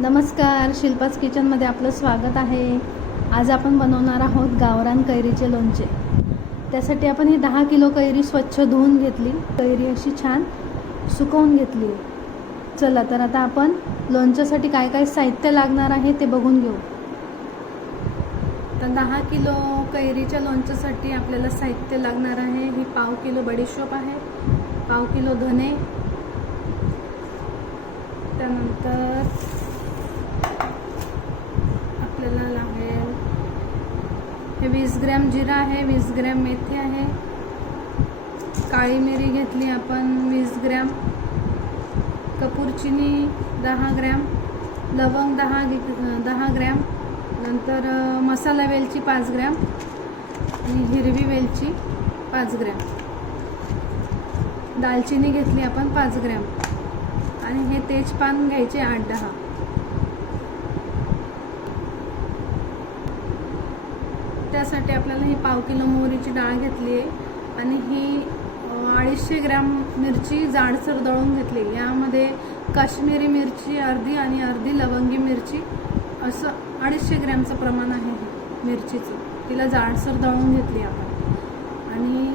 नमस्कार, शिल्पाच किचनमध्ये आपलं स्वागत आहे. आज आपण बनवणार आहोत गावरान कैरीचे लोणचे. त्यासाठी आपण ही 10 किलो कैरी स्वच्छ धुवून घेतली. कैरी अशी छान सुकवून घेतली. चला तर आता आपण लोणच्यासाठी काय काय साहित्य लागणार आहे ते बघून घेऊ. तर 10 किलो कैरीच्या लोणच्यासाठी आपल्याला साहित्य लागणार आहे. ही पाव किलो बडीशोप आहे, पाव किलो धने, त्यानंतर आपल्याला लागेल हे 20 ग्रॅम जिरा आहे, 20 ग्रॅम मेथी आहे, काळी मिरी घेतली आपण 20 ग्रॅम, कपूरचिनी 10 ग्रॅम, लवंग 10 ग्रॅम, नंतर मसाला वेलची 5 ग्रॅम आणि हिरवी वेलची 5 ग्रॅम, दालचिनी घेतली आपण 5 ग्रॅम आणि हे तेजपान घ्यायचे 8-10. त्यासाठी आपल्याला ही पाव किलो मोहरीची डाळ घेतली आहे आणि ही 250 ग्रॅम मिरची जाडसर दळून घेतली. यामध्ये काश्मीरी मिरची अर्धी आणि अर्धी लवंगी मिरची, असं 250 ग्रॅमचं प्रमाण आहे मिरचीचं. तिला जाडसर दळून घेतली आपण. आणि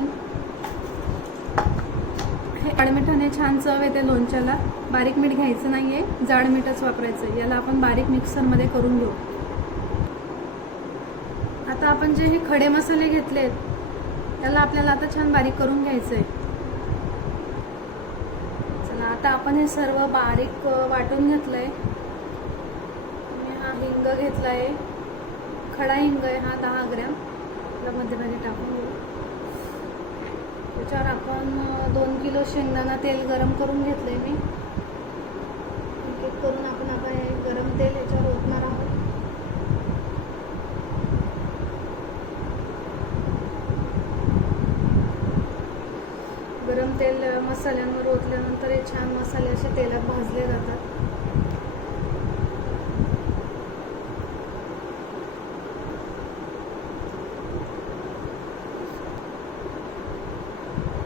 हे जाड मिठाने छान चव येते लोणच्याला. बारीक मीठ घ्यायचं नाही आहे, जाड मीठच वापरायचं. याला आपण बारीक मिक्सरमध्ये करून घेऊ. आता आपण जे हे खडे मसाले घेतलेत त्याला आपल्याला आता छान बारीक करून घ्यायचं आहे. चला आता आपण हे सर्व बारीक वाटून घेतलं आहे. हा हिंग घेतला आहे, खडा हिंग आहे हा 10 ग्रॅम, त्याला मध्यभागी टाकून घेऊ. त्याच्यावर आपण 2 किलो शेंगदाणा तेल गरम करून घेतलं आहे मी. एक एक करून आपण आता हे गरम तेल याच्यावर ओतणार आहोत. गरम तेल मसाल्यांवर ओतल्यानंतर हे छान मसाले असे तेलात भाजले जातात.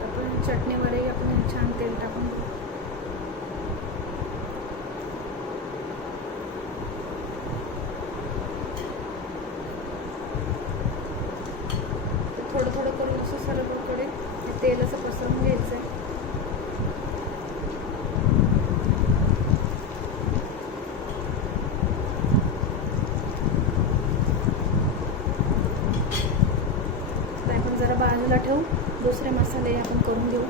आपण चटणीवरही आपण छान तेल टाकून थोडं थोडं करून असं सर्वकडे तेल असं पसरून घ्यायचं आहे. आपण जरा बाजूला ठेवू, दुसरे मसाले आपण करून घेऊ.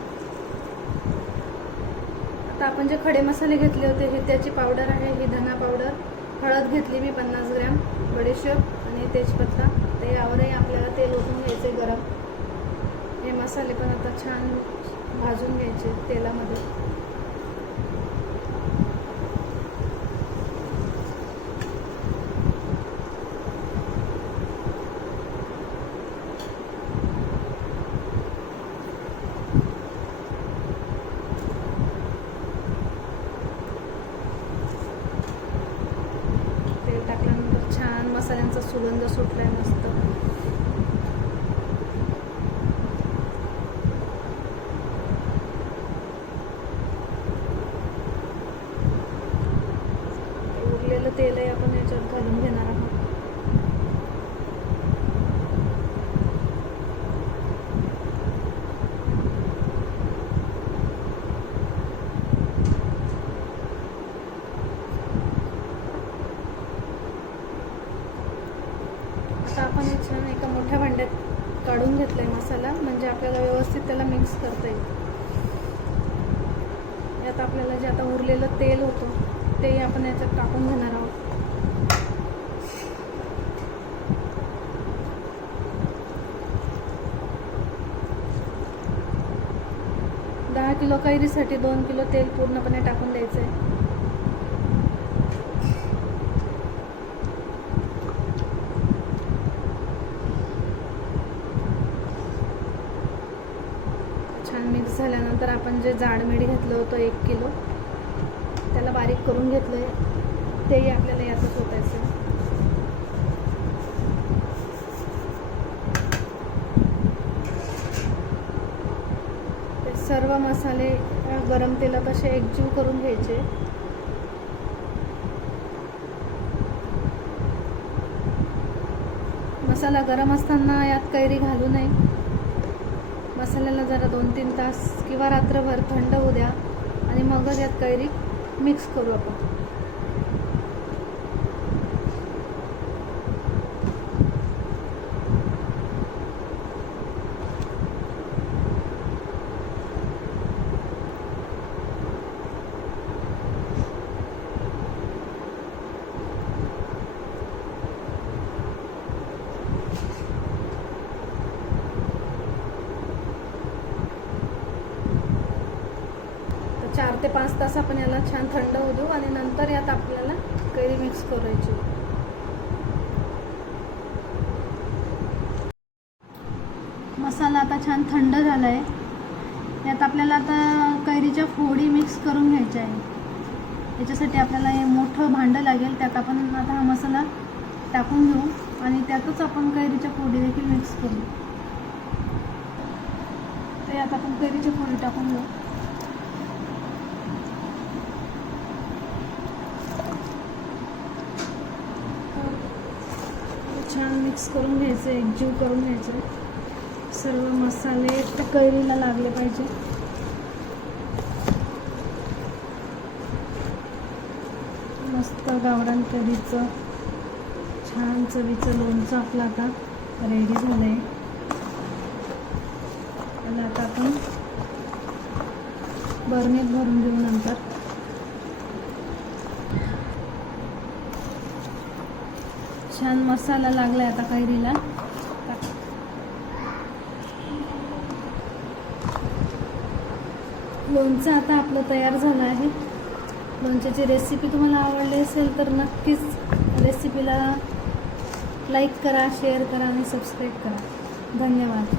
आता आपण जे खडे मसाले घेतले होते हे त्याची पावडर आहे. ही धना पावडर, हळद घेतली मी 50 ग्रॅम, बडीशोप आणि तेजपत्ता. तर यावरही आपल्याला तेल ओतून घ्यायचे गरम. हे मसाले पण आता छान भाजून घ्यायचे तेलामध्ये. तेल टाकल्यानंतर छान मसाल्यांचा सुगंध सुटलाय मस्त. तेलही आपण याच्यात घालून घेणार आहोत. आता आपण हे छान एका मोठ्या भांड्यात काढून घेतलाय मसाला, म्हणजे आपल्याला व्यवस्थित त्याला मिक्स करता येईल. यात आपल्याला जे आता उरलेलं तेल होतं ते आपण याच्यात टाकून घेणार आहोत. 10 किलो कैरीसाठी 2 किलो तेल पूर्णपणे टाकून द्यायचं आहे. छान मिक्स झाल्यानंतर आपण जे जाड मीठ घेतलं होतं 1 किलो, त्याला बारीक करून घेतलं आहे, तेही आपल्याला यातच ओतायचं आहे. सर्व मसाले गरम तेलात असे एकजीव करून घ्यायचे. मसाला गरम असताना यात कैरी घालू नये. मसाल्याला जरा 2-3 तास किंवा रात्रभर थंड होऊ द्या आणि मगच यात कैरी मिक्स करू आपण. तर 4 ते 5 तास आपण याला छान थंड होऊ देऊ आणि नंतर यात आपल्याला कैरी मिक्स करायची. मसाला आता छान थंड झाला आहे. यात आपल्याला आता कैरीच्या फोडी मिक्स करून घ्यायच्या आहे. याच्यासाठी आपल्याला हे मोठं भांडं लागेल. त्यात आपण आता हा मसाला टाकून घेऊ आणि त्यातच आपण कैरीच्या फोडी देखील मिक्स करू. तर यात आपण कैरीच्या फोडी टाकून घेऊ. छान मिक्स करून घ्यायचं, एकजीव करून घ्यायचं. सर्व मसाले त्या कैरीला लागले पाहिजे. मस्त गावरान कैरीचं छान चवीचं लोणचं आपलं आता रेडी झालं आहे. आणि आता आपण बरणीत भरून घेऊ. नंतर छान मसाला लागला आहे आता कैरीला. लोणचं आता आपलं तयार झालं आहे. लोणच्याची रेसिपी तुम्हाला आवडली असेल तर नक्कीच रेसिपीला लाईक करा, शेअर करा आणि सबस्क्राईब करा. धन्यवाद.